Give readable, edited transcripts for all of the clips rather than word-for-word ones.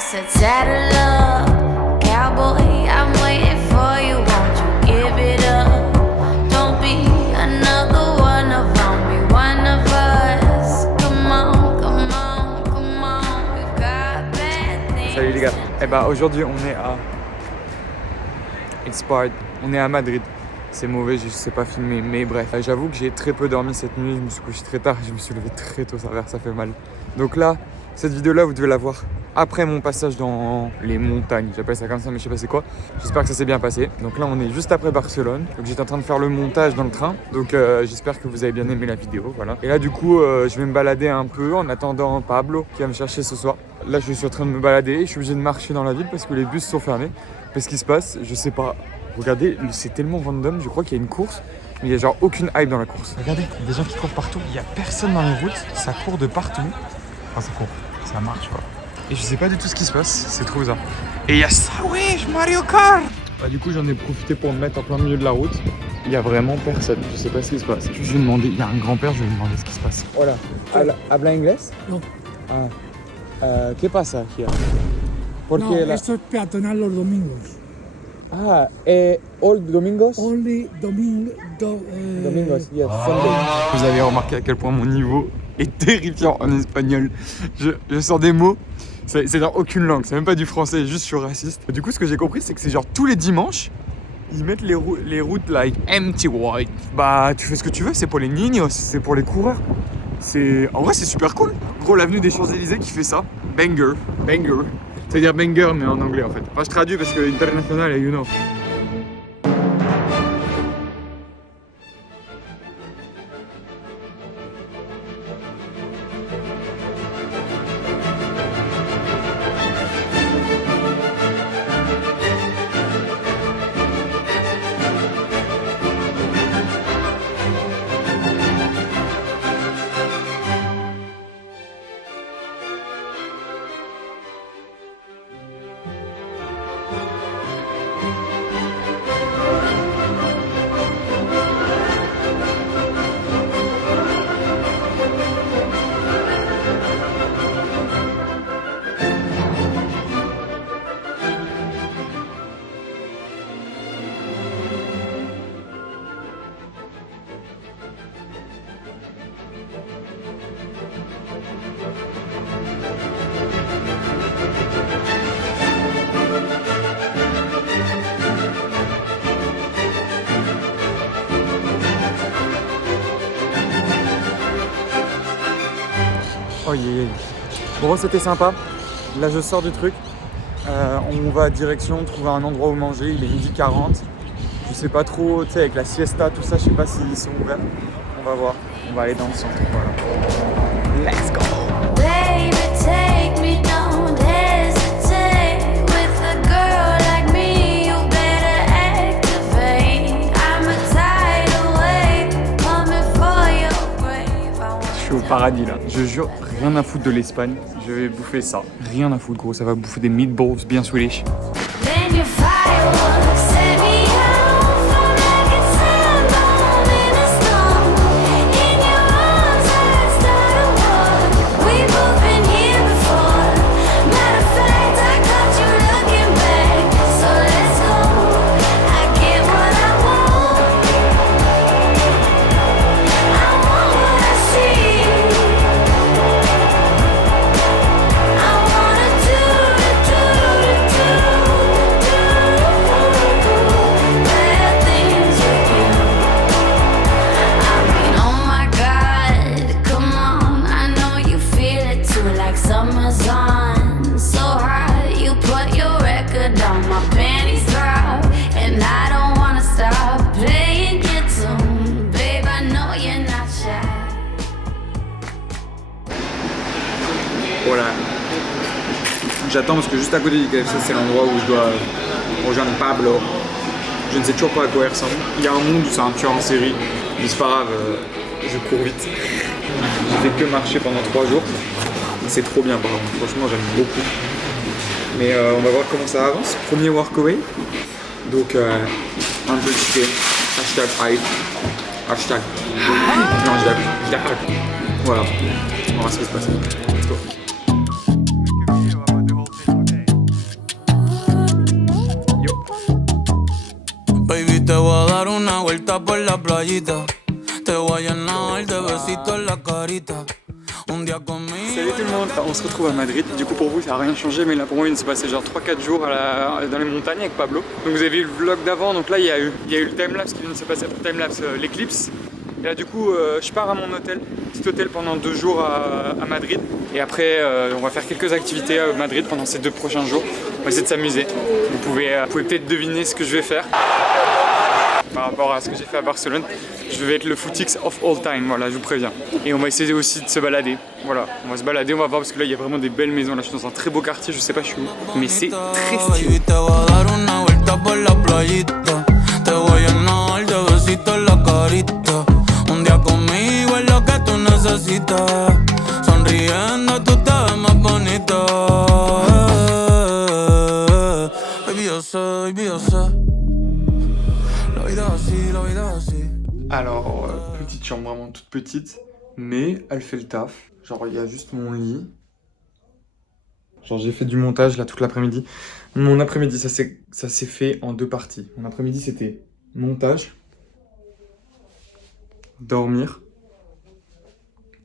said, saddle up, cowboy, I'm waiting for you. Won't you give it up? Don't be another one around me, one of us. Come on, come on, come on. We've got bad things. Salut les gars. Eh ben aujourd'hui on est à Inspired. On est à Madrid. C'est mauvais, je sais pas filmer, mais bref. J'avoue que j'ai très peu dormi cette nuit, je me suis couché très tard, je me suis levé très tôt, ça fait mal. Donc là, cette vidéo-là, vous devez la voir après mon passage dans les montagnes. J'appelle ça comme ça, mais je sais pas c'est quoi. J'espère que ça s'est bien passé. Donc là, on est juste après Barcelone. Donc j'étais en train de faire le montage dans le train. Donc j'espère que vous avez bien aimé la vidéo, voilà. Et là, du coup, je vais me balader un peu en attendant Pablo qui va me chercher ce soir. Là, je suis en train de me balader, je suis obligé de marcher dans la ville parce que les bus sont fermés. Qu'est-ce qui se passe? Je sais pas. Regardez, c'est tellement random, je crois qu'il y a une course, mais il n'y a genre aucune hype dans la course. Regardez, il y a des gens qui courent partout, il n'y a personne dans les routes, ça court de partout. Enfin, ça court, ça marche quoi. Et je sais pas du tout ce qui se passe, c'est trop bizarre. Et il y a ça, oui, Mario Kart. Bah, du coup, j'en ai profité pour me mettre en plein milieu de la route. Il n'y a vraiment personne, je sais pas ce qui se passe. Je vais demander, il y a un grand-père, je vais lui demander ce qui se passe. Hola, ¿habla inglés? No. ¿Qué pasa aquí? No, esto es peatonal los domingos. Ah, all domingos? Only domingos, Yes, Sunday. Vous avez remarqué à quel point mon niveau est terrifiant en espagnol. Je sors des mots, c'est dans aucune langue, c'est même pas du français, juste je suis raciste. Du coup, ce que j'ai compris, c'est que c'est genre tous les dimanches, ils mettent les routes like empty white. Bah, tu fais ce que tu veux, c'est pour les niños, c'est pour les coureurs. En vrai, c'est super cool. Gros, l'avenue des Champs-Élysées qui fait ça. Banger. C'est-à-dire banger, mais en anglais en fait. Enfin, je traduis parce que international, you know. Oh yeah. Bon, c'était sympa. Là, je sors du truc. On va direction trouver un endroit où manger. Il est 12h40. Je sais pas trop, tu sais, avec la siesta, tout ça, je sais pas s'ils sont ouverts. On va voir. On va aller dans le centre. Voilà. Let's go! Baby, take me, don't hesitate. With a girl like me, you better activate. I'm a tidal wave, coming for your grave. Je suis au paradis là. Je jure, rien à foutre de l'Espagne. Je vais bouffer ça. Rien à foutre, gros. Ça va bouffer des meatballs bien Swedish. Then your fireworks set me off. I'm like a sunburn in a storm. In your arms, I start a war. We both been here before. Matter of fact, I caught you looking back. So let's go. I get what I want. I want what I see. I wanna do bad things with you. I mean, oh my God, come on. I know you feel it too, like summer's on. So hot, you put your record on, my panties drop, and I don't wanna stop playing your tune. Babe, I know you're not shy. Voilà. J'attends parce que juste à côté du KFC, c'est l'endroit où je dois rejoindre Pablo. Je ne sais toujours pas à quoi il ressemble. Il y a un monde où c'est un tueur en série, mais c'est pas grave, je cours vite. J'ai fait que marcher pendant 3 jours. C'est trop bien par contre, franchement j'aime beaucoup. Mais on va voir comment ça avance. Premier workaway. Donc un peu ticket. Hashtag hype. Hashtag. Non, je l'ai. Voilà. On va voir ce qui se passe. Let's go. la playita. Te voy a llenar de besitos en la carita. Un día conmigo. Salut tout le monde, on se retrouve à Madrid. Du coup pour vous ça n'a rien changé, mais là pour moi il s'est passé genre 3-4 jours dans les montagnes avec Pablo. Donc vous avez vu le vlog d'avant, donc là il y a eu le timelapse qui vient de se passer, après timelapse l'éclipse. Et là du coup je pars à mon hôtel, petit hôtel pendant 2 jours à Madrid. Et après on va faire quelques activités à Madrid pendant ces 2 prochains jours. On va essayer de s'amuser. Vous pouvez peut-être deviner ce que je vais faire. Par rapport à ce que j'ai fait à Barcelone, je vais être le footix of all time, voilà, je vous préviens. Et on va essayer aussi de se balader, voilà, on va se balader, on va voir parce que là il y a vraiment des belles maisons, là je suis dans un très beau quartier, je sais pas je suis où, mais c'est très stylé. Alors, petite chambre, vraiment toute petite, mais elle fait le taf. Genre, il y a juste mon lit. Genre, j'ai fait du montage là toute l'après-midi. Mon après-midi, ça s'est fait en 2 parties. Mon après-midi, c'était montage, dormir,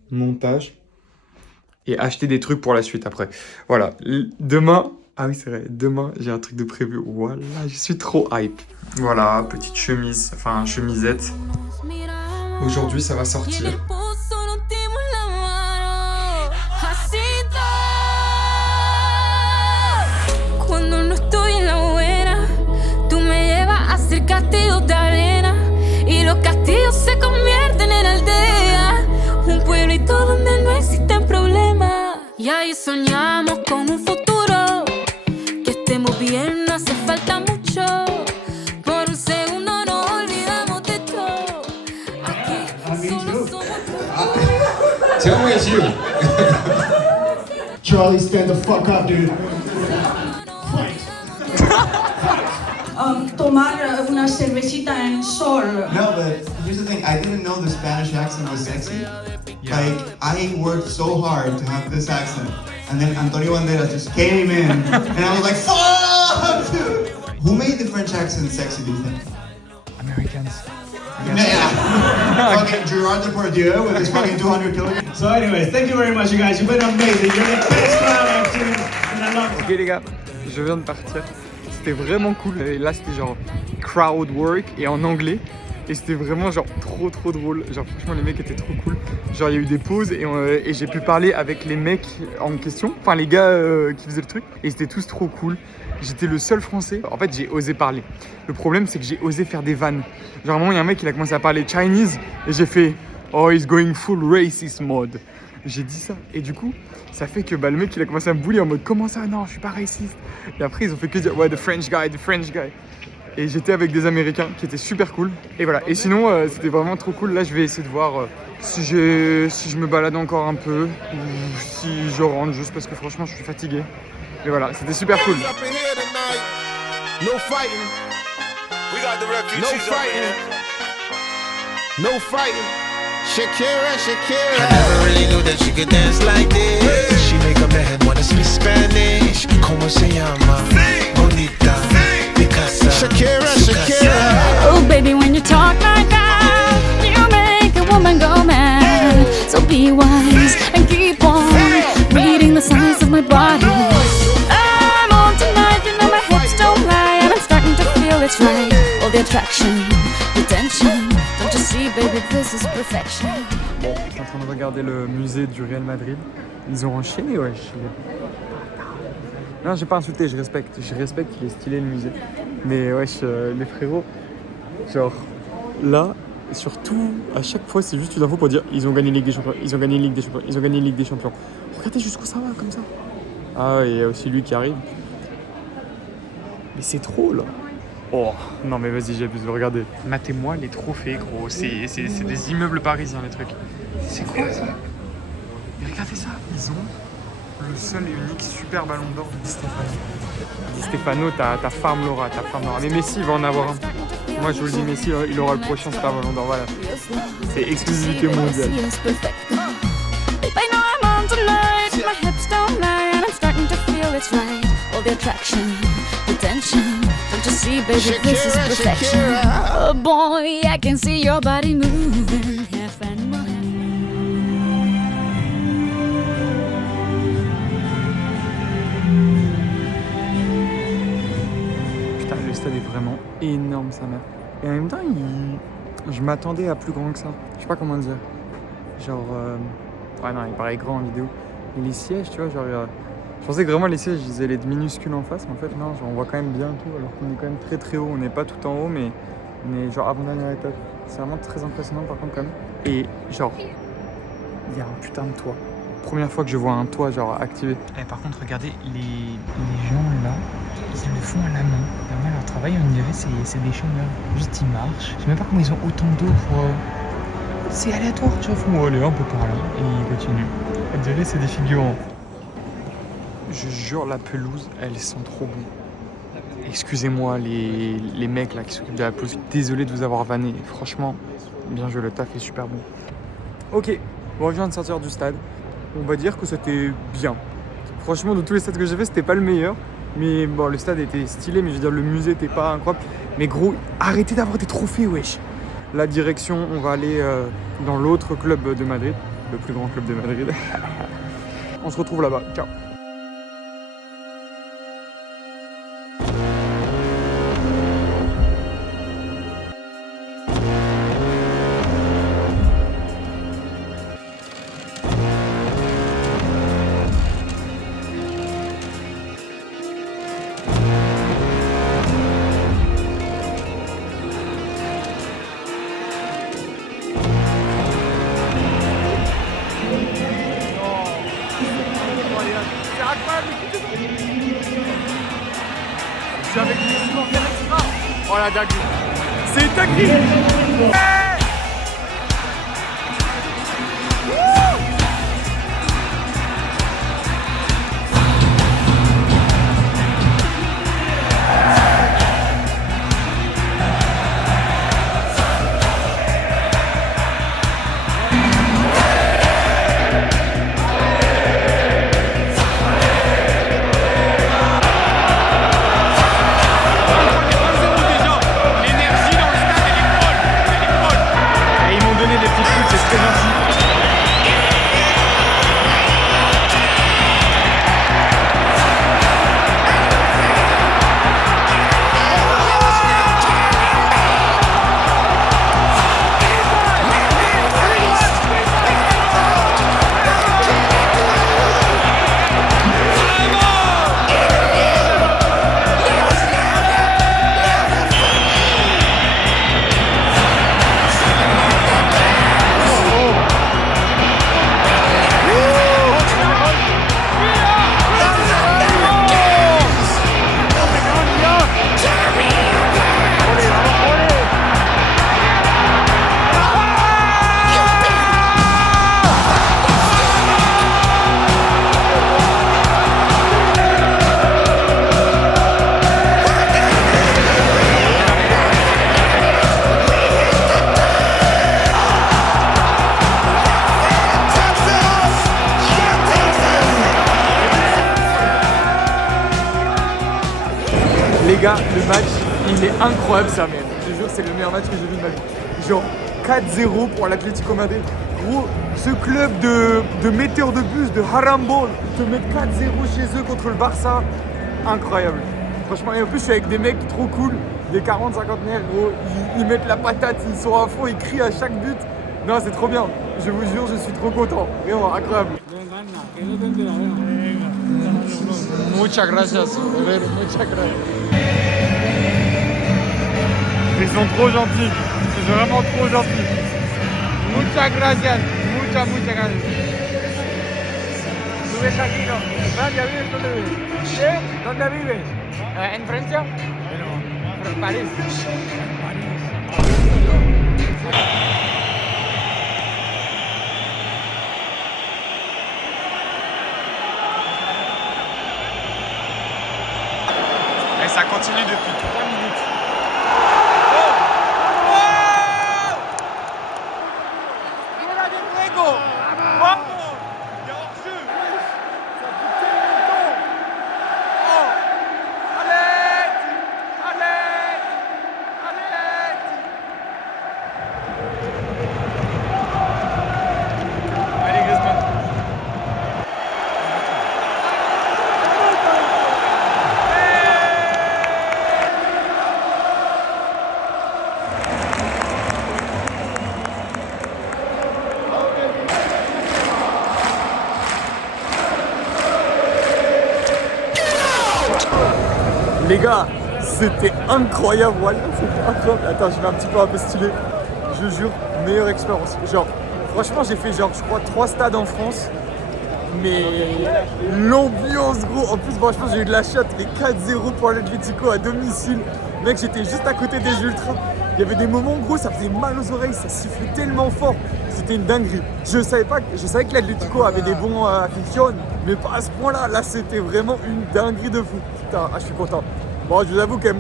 montage et acheter des trucs pour la suite après. Voilà, demain... Ah oui, c'est vrai, demain, j'ai un truc de prévu. Voilà, je suis trop hype. Voilà, petite chemise, enfin chemisette. Aujourd'hui, ça va sortir. Cuando no estoy en la buena, tú me llevas a hacer castillos de arena y los castillos se convierten en aldea, un pueblito donde no existen problemas. Y ahí soñamos con un futuro. Bien, no hace falta mucho. Por un segundo nos olvidamos de todo. Aquí solo somos Tell me it's you. Charlie, stand the fuck up, dude. Tomar una cervecita en sol. No, but here's the thing. I didn't know the Spanish accent was sexy. Like, I worked so hard to have this accent. And then Antonio Banderas just came in. And I was like, fuck, dude. Who made the French accent sexy, do you think? Americans. Yeah. Fucking Gerard Depardieu with his fucking 200 kilograms. So anyways, thank you very much, you guys. You've been amazing. You're the best crowd I've seen. And I love it. Ok les gars, je viens de partir. C'était vraiment cool. Et là c'était genre crowd work et en anglais. Et c'était vraiment genre trop drôle. Genre franchement les mecs étaient trop cool. Genre il y a eu des pauses et j'ai pu parler avec les mecs en question. Enfin les gars qui faisaient le truc. Et c'était tous trop cool. J'étais le seul français. En fait j'ai osé parler. Le problème c'est que j'ai osé faire des vannes. Genre à un moment il y a un mec qui a commencé à parler Chinese. Et j'ai fait oh he's going full racist mode. J'ai dit ça. Et du coup ça fait que le mec il a commencé à me bully en mode comment ça non je suis pas raciste. Et après ils ont fait que dire ouais the French guy. Et j'étais avec des Américains qui étaient super cool. Et voilà. Et sinon, c'était vraiment trop cool. Là, je vais essayer de voir si je me balade encore un peu ou si je rentre juste parce que franchement, je suis fatigué. Et voilà, c'était super cool. No fighting. We got the refugees. No fighting. Shakira. I never really knew that she could dance like this. She make a man wanna speak Spanish. Como se llama? Bonita. Shakira. oh baby, when you talk like that, you make a woman go mad. So be wise and keep on reading the signs of my body. I'm on tonight, you know my hips don't lie, and I'm starting to feel it's right. All the attraction, the tension. Don't you see, baby, this is perfection. Bon, je suis en train de regarder le musée du Real Madrid. Ils ont enchaîné, wesh. Non, j'ai pas insulté, je respecte, il est stylé le musée. Mais wesh, les frérots, genre là, surtout, à chaque fois, c'est juste une info pour dire ils ont gagné Ligue des Champions, ils ont gagné Ligue des Champions, ils ont gagné Ligue des Champions. Regardez jusqu'où ça va, comme ça. Ah, il y a aussi lui qui arrive. Mais c'est trop là. Oh, non mais vas-y, j'abuse, regardez. Matez-moi les trophées, gros, c'est des immeubles parisiens, les trucs. C'est quoi ça? Mais regardez ça, ils ont le seul et unique super ballon d'or de Di Stefano. Di Stefano, ta femme l'aura, Mais Messi va en avoir un. Moi je vous le dis, Messi, il aura le prochain super ballon d'or, voilà. C'est exclusivité mondiale. see, baby, this is Shakira, perfection. Shakira. Oh boy, I can see your body moving half and more. Putain, le stade est vraiment énorme, sa mère. Et en même temps, je m'attendais à plus grand que ça. Je sais pas comment dire. Genre, ouais, non, il paraît grand en vidéo. Et les sièges, tu vois, genre, je pensais que vraiment les sièges, ils allaient être minuscules en face, mais en fait, non, genre, on voit quand même bien tout, alors qu'on est quand même très très haut. On n'est pas tout en haut, mais on est genre avant-dernier étage. C'est vraiment très impressionnant, par contre, quand même. Et genre, il y a un putain de toit. Première fois que je vois un toit, genre, activé. Et par contre, regardez, les gens là, ils le font à la main. Vraiment, leur travail, on dirait, c'est des chômeurs. Juste, ils marchent. Je sais même pas comment ils ont autant d'eau pour... C'est aléatoire, tu vois, faut aller un peu par là, et ils continuent. On dirait, c'est des figurants. Je jure, la pelouse, elle sent trop bon. Excusez-moi, les mecs là qui s'occupent de la pelouse. Désolé de vous avoir vanné. Franchement, bien joué, le taf est super bon. Ok, bon, je viens de sortir du stade. On va dire que c'était bien. Franchement, de tous les stades que j'ai fait, c'était pas le meilleur. Mais bon, le stade était stylé, mais je veux dire, le musée était pas incroyable. Mais gros, arrêtez d'avoir des trophées, wesh. La direction, on va aller dans l'autre club de Madrid, le plus grand club de Madrid. On se retrouve là-bas. Ciao. Je suis avec les supporters extra. Oh la dinguerie. C'est dinguerie. Les gars, le match, il est incroyable ça même. Je te jure, c'est le meilleur match que j'ai vu de ma vie. Genre 4-0 pour l'Atlético Madrid. Gros, ce club de metteurs de bus, de Harambol, ils te mettent 4-0 chez eux contre le Barça. Incroyable. Franchement, et en plus, je suis avec des mecs trop cool, des 40-50 gros. Ils mettent la patate, ils sont à fond, ils crient à chaque but. Non, c'est trop bien. Je vous jure, je suis trop content. Vraiment incroyable. Muchas gracias, muchas gracias. Ils sont trop gentils, c'est vraiment trop gentil. Muchas gracias, muchas gracias. ¿Tú ves aquí, no? ¿Francia vives? ¿Dónde vives? ¿Sí? ¿Dónde vives? ¿En Francia? Pero en París. Et ça continue depuis 3 minutes. Les gars, c'était incroyable, voilà, c'était incroyable. Attends, je vais un petit peu stylé. Je jure, meilleure expérience. Genre, franchement, j'ai fait genre, je crois, 3 stades en France. Mais l'ambiance, gros. En plus, franchement, j'ai eu de la chatte. Les 4-0 pour l'Atlético à domicile. Mec, j'étais juste à côté des ultras. Il y avait des moments, gros, ça faisait mal aux oreilles. Ça sifflait tellement fort. C'était une dinguerie. Je savais que l'Atlético avait des bons aficionados, mais pas à ce point-là. Là, c'était vraiment une dinguerie de fou. Putain, je suis content. Bon, je vous avoue qu'elle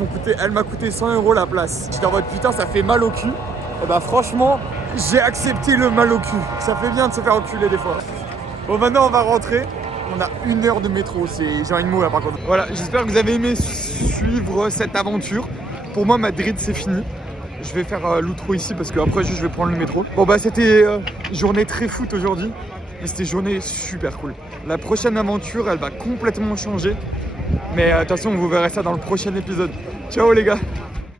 m'a coûté 100 € la place. J'étais en mode putain, ça fait mal au cul. Et bah, franchement, j'ai accepté le mal au cul. Ça fait bien de se faire enculer des fois. Bon, maintenant, on va rentrer. On a 1 heure de métro. J'ai un mot là, par contre. Voilà, j'espère que vous avez aimé suivre cette aventure. Pour moi, Madrid, c'est fini. Je vais faire l'outro ici parce qu'après, je vais prendre le métro. Bon, bah, c'était journée très foot aujourd'hui. Mais c'était journée super cool. La prochaine aventure, elle va complètement changer. Mais attention, vous verrez ça dans le prochain épisode. Ciao les gars!